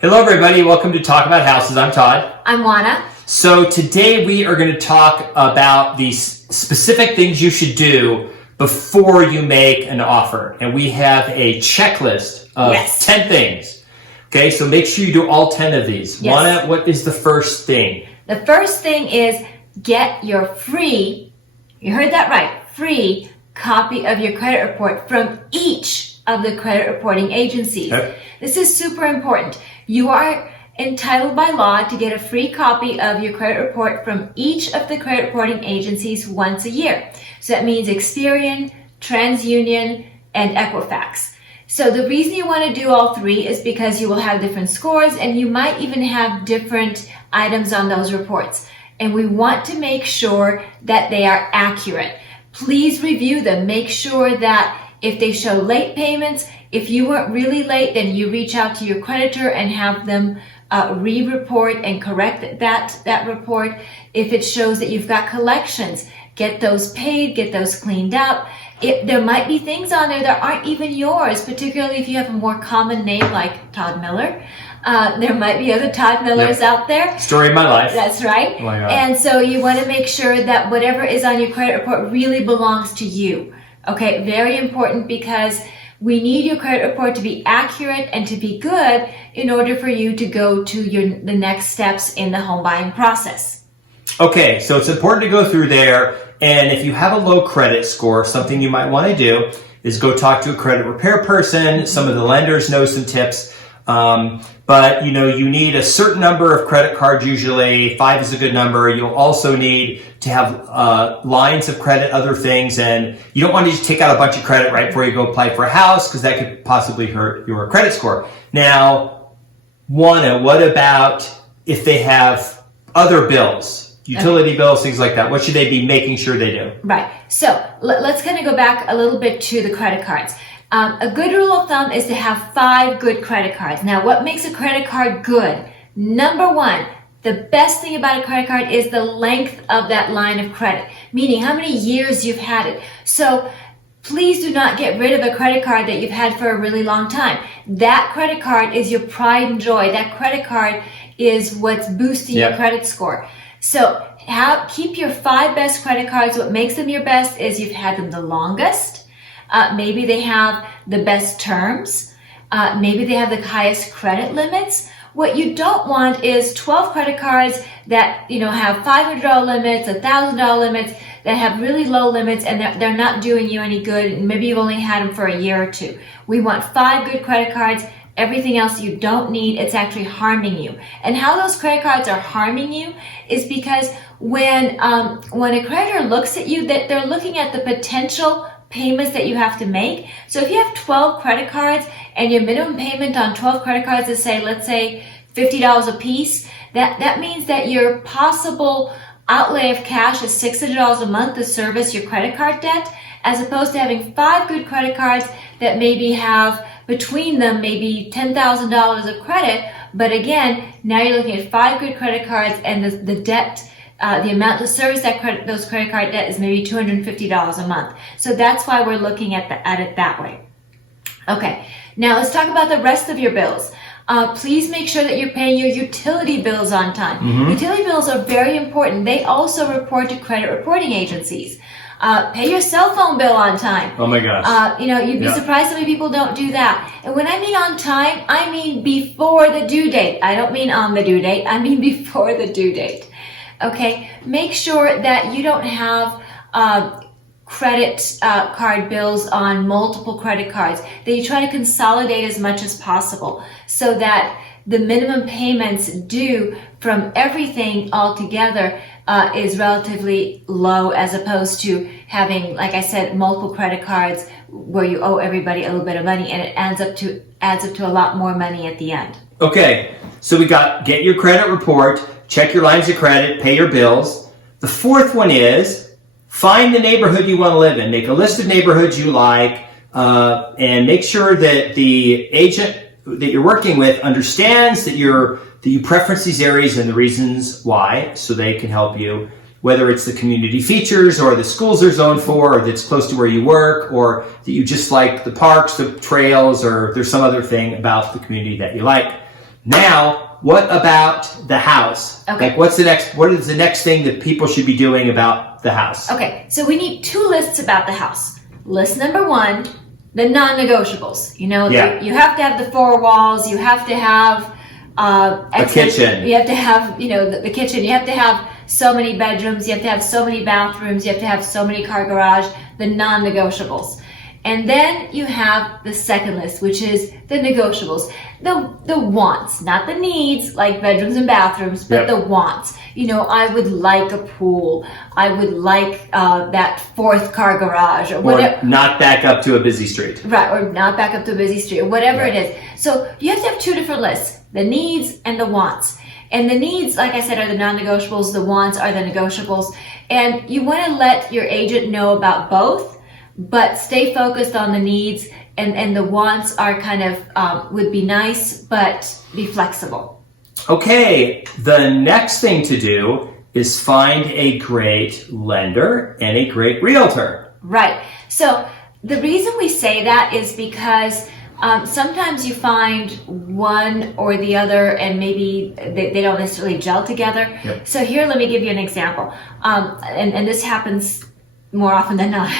Hello everybody, welcome to Talk About Houses. I'm Todd. I'm Oana. So today we are going to talk about these specific things you should do before you make an offer. And we have a checklist of 10 things. Okay, so make sure you do all 10 of these. Yes. Oana, what is the first thing? The first thing is get your free, you heard that right, free copy of your credit report from each of the credit reporting agencies. Okay. This is super important. You are entitled by law to get a free copy of your credit report from each of the credit reporting agencies once a year. So that means Experian, TransUnion, and Equifax. So the reason you want to do all three is because you will have different scores and you might even have different items on those reports. And we want to make sure that they are accurate. Please review them. Make sure that if they show late payments, if you weren't really late, then you reach out to your creditor and have them re-report and correct that report. If it shows that you've got collections, get those paid, get those cleaned up. There might be things on there that aren't even yours, particularly if you have a more common name like Todd Miller. There might be other Todd Millers out there. Story of my life. That's right. Oh my God. And so you want to make sure that whatever is on your credit report really belongs to you. Okay, very important because we need your credit report to be accurate and to be good in order for you to go to the next steps in the home buying process. Okay, so it's important to go through there. And if you have a low credit score, something you might want to do is go talk to a credit repair person. Some of the lenders know some tips. But you need a certain number of credit cards, usually 5 is a good number. You'll also need to have lines of credit, other things, and you don't want to just take out a bunch of credit right before you go apply for a house because that could possibly hurt your credit score. Now, Oana, what about if they have other bills, utility bills, things like that? What should they be making sure they do? Right. So let's kind of go back a little bit to the credit cards. A good rule of thumb is to have 5 good credit cards. Now, what makes a credit card good? Number one, the best thing about a credit card is the length of that line of credit, meaning how many years you've had it. So please do not get rid of a credit card that you've had for a really long time. That credit card is your pride and joy. That credit card is what's boosting your credit score. So keep your 5 best credit cards. What makes them your best is you've had them the longest. Maybe they have the best terms. Maybe they have the highest credit limits. What you don't want is 12 credit cards that have $500 limits, $1,000 limits, that have really low limits and they're not doing you any good. And maybe you've only had them for a year or two. We want 5 good credit cards. Everything else you don't need, it's actually harming you. And how those credit cards are harming you is because when a creditor looks at you, that they're looking at the potential payments that you have to make. So if you have 12 credit cards and your minimum payment on 12 credit cards is let's say $50 a piece, that means that your possible outlay of cash is $600 a month to service your credit card debt, as opposed to having 5 good credit cards that maybe have between them maybe $10,000 of credit. But again, now you're looking at 5 good credit cards and the debt, the amount to service those credit card debt is maybe $250 a month. So that's why we're looking at it that way. Okay, now let's talk about the rest of your bills. Please make sure that you're paying your utility bills on time. Mm-hmm. Utility bills are very important. They also report to credit reporting agencies. Pay your cell phone bill on time. Oh my gosh. You'd be surprised how many people don't do that. And when I mean on time, I mean before the due date. I don't mean on the due date. I mean before the due date. Okay, make sure that you don't have credit card bills on multiple credit cards, that you try to consolidate as much as possible so that the minimum payments due from everything altogether is relatively low, as opposed to having, like I said, multiple credit cards where you owe everybody a little bit of money and it adds up to a lot more money at the end. Okay, so we got get your credit report, check your lines of credit, pay your bills. The 4th one is find the neighborhood you want to live in. Make a list of neighborhoods you like, and make sure that the agent that you're working with understands that you preference these areas and the reasons why, so they can help you. Whether it's the community features or the schools are zoned for, or that's close to where you work, or that you just like the parks, the trails, or there's some other thing about the community that you like. Now, what about the house? Okay. Like, what is the next thing that people should be doing about the house? Okay, so we need 2 lists about the house. List number 1, the non-negotiables. You know, you have to have the 4 walls. You have to have a kitchen. You have to have, you know, the kitchen. You have to have so many bedrooms. You have to have so many bathrooms. You have to have so many car garage. The non-negotiables. And then you have the second list, which is the negotiables, the wants, not the needs like bedrooms and bathrooms, but the wants. You know, I would like a pool. I would like that 4th car garage, or whatever. Or not back up to a busy street. Right, or not back up to a busy street, or whatever it is. So you have to have 2 different lists, the needs and the wants. And the needs, like I said, are the non-negotiables. The wants are the negotiables. And you want to let your agent know about both, but stay focused on the needs, and the wants are kind of, would be nice, but be flexible. Okay, the next thing to do is find a great lender and a great realtor. Right. So the reason we say that is because sometimes you find one or the other and maybe they don't necessarily gel together. Yep. So here, let me give you an example. And this happens more often than not.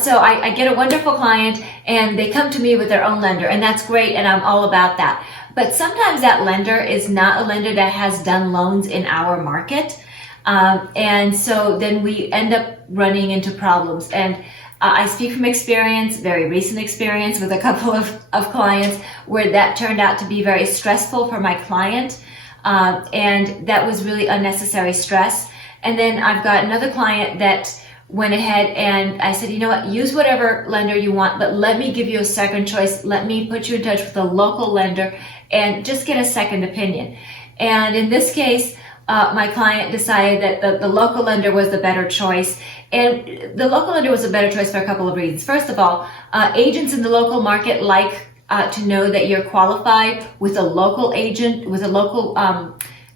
So I get a wonderful client and they come to me with their own lender, and that's great, and I'm all about that. But sometimes that lender is not a lender that has done loans in our market. And so then we end up running into problems. And I speak from experience, very recent experience with a couple of clients where that turned out to be very stressful for my client. And that was really unnecessary stress. And then I've got another client that went ahead and I said, you know what, use whatever lender you want, but let me give you a second choice. Let me put you in touch with a local lender and just get a second opinion. And in this case, my client decided that the local lender was the better choice. And the local lender was a better choice for a couple of reasons. First of all, agents in the local market like to know that you're qualified with a local agent, with a local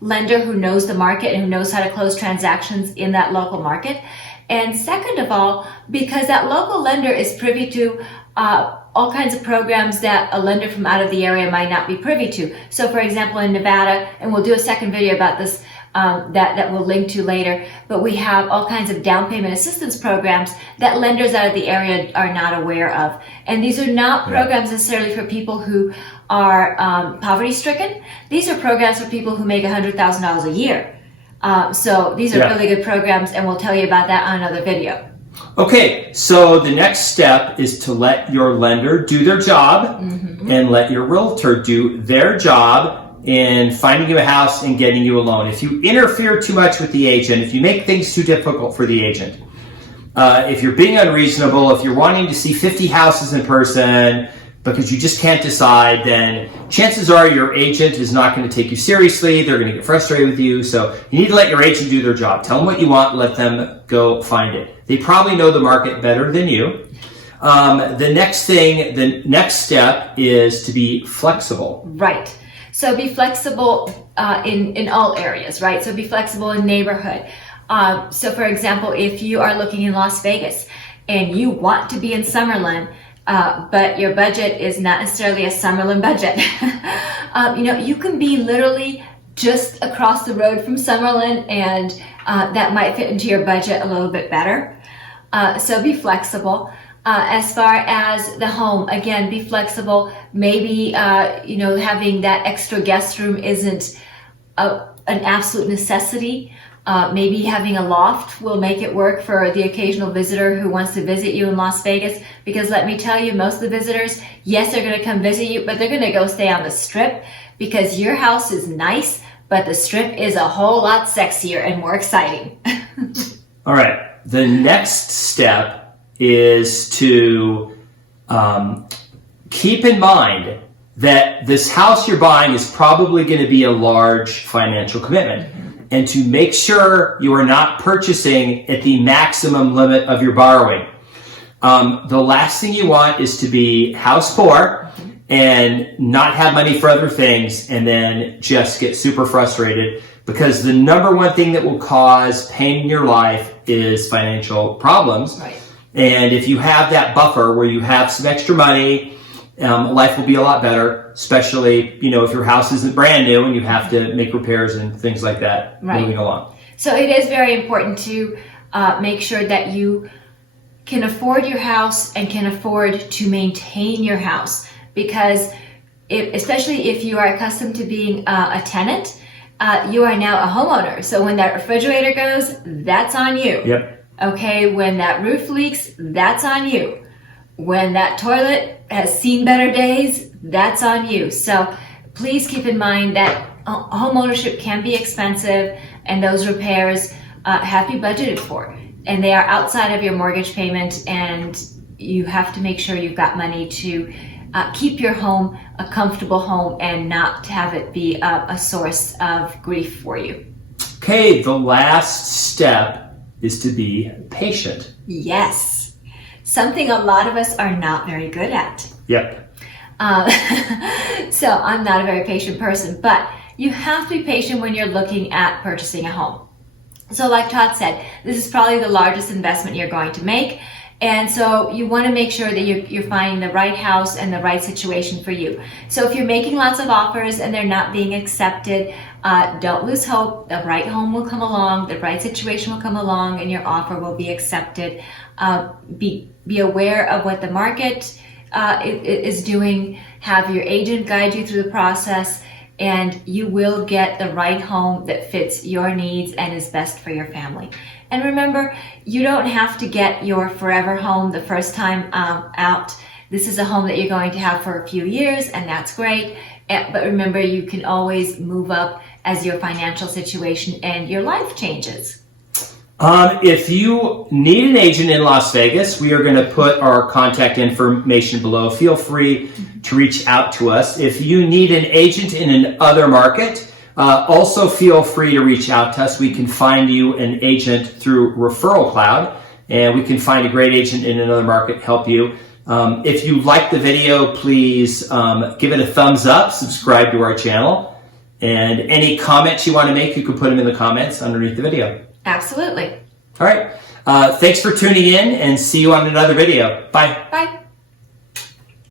lender who knows the market and who knows how to close transactions in that local market. And second of all, because that local lender is privy to all kinds of programs that a lender from out of the area might not be privy to. So for example, in Nevada, and we'll do a second video about this that we'll link to later, but we have all kinds of down payment assistance programs that lenders out of the area are not aware of. And these are not programs necessarily for people who are poverty stricken. These are programs for people who make $100,000 a year. So these are really good programs, and we'll tell you about that on another video. Okay, so the next step is to let your lender do their job and let your realtor do their job in finding you a house and getting you a loan. If you interfere too much with the agent, if you make things too difficult for the agent, if you're being unreasonable, if you're wanting to see 50 houses in person because you just can't decide, then chances are your agent is not going to take you seriously. They're going to get frustrated with you. So you need to let your agent do their job. Tell them what you want. Let them go find it. They probably know the market better than you. The next step is to be flexible. Right. So be flexible in all areas, right? So be flexible in neighborhood. So for example, if you are looking in Las Vegas and you want to be in Summerlin, but your budget is not necessarily a Summerlin budget, you can be literally just across the road from Summerlin, and that might fit into your budget a little bit better. So be flexible. As far as the home, again, be flexible. Maybe, having that extra guest room isn't an absolute necessity. Maybe having a loft will make it work for the occasional visitor who wants to visit you in Las Vegas. Because let me tell you, most of the visitors, yes, they're going to come visit you, but they're going to go stay on the Strip because your house is nice, but the Strip is a whole lot sexier and more exciting. All right. The next step is to keep in mind that this house you're buying is probably going to be a large financial commitment, and to make sure you are not purchasing at the maximum limit of your borrowing. The last thing you want is to be house poor and not have money for other things and then just get super frustrated, because the number one thing that will cause pain in your life is financial problems. Right. And if you have that buffer where you have some extra money, life will be a lot better. especially, you know, if your house isn't brand new and you have to make repairs and things like that moving along. So it is very important to make sure that you can afford your house and can afford to maintain your house, because especially if you are accustomed to being a tenant, you are now a homeowner. So when that refrigerator goes, that's on you. Yep. Okay, when that roof leaks, that's on you. When that toilet has seen better days, that's on you. So please keep in mind that home ownership can be expensive, and those repairs have to be budgeted for. And they are outside of your mortgage payment, and you have to make sure you've got money to keep your home a comfortable home and not to have it be a source of grief for you. Okay, the last step is to be patient. Yes, something a lot of us are not very good at. Yep. So I'm not a very patient person, but you have to be patient when you're looking at purchasing a home. So like Todd said, this is probably the largest investment you're going to make. And so you want to make sure that you're finding the right house and the right situation for you. So if you're making lots of offers and they're not being accepted, don't lose hope. The right home will come along, the right situation will come along, and your offer will be accepted. Be aware of what the market is doing. Have your agent guide you through the process, and you will get the right home that fits your needs and is best for your family. And remember, you don't have to get your forever home the first time out. This is a home that you're going to have for a few years, and that's great. But remember, you can always move up as your financial situation and your life changes. If you need an agent in Las Vegas, we are going to put our contact information below. Feel free to reach out to us. If you need an agent in another market, also feel free to reach out to us. We can find you an agent through Referral Cloud, and we can find a great agent in another market, help you. If you like the video, please give it a thumbs up, subscribe to our channel, and any comments you want to make, you can put them in the comments underneath the video. Absolutely. All right. Thanks for tuning in, and see you on another video. Bye. Bye.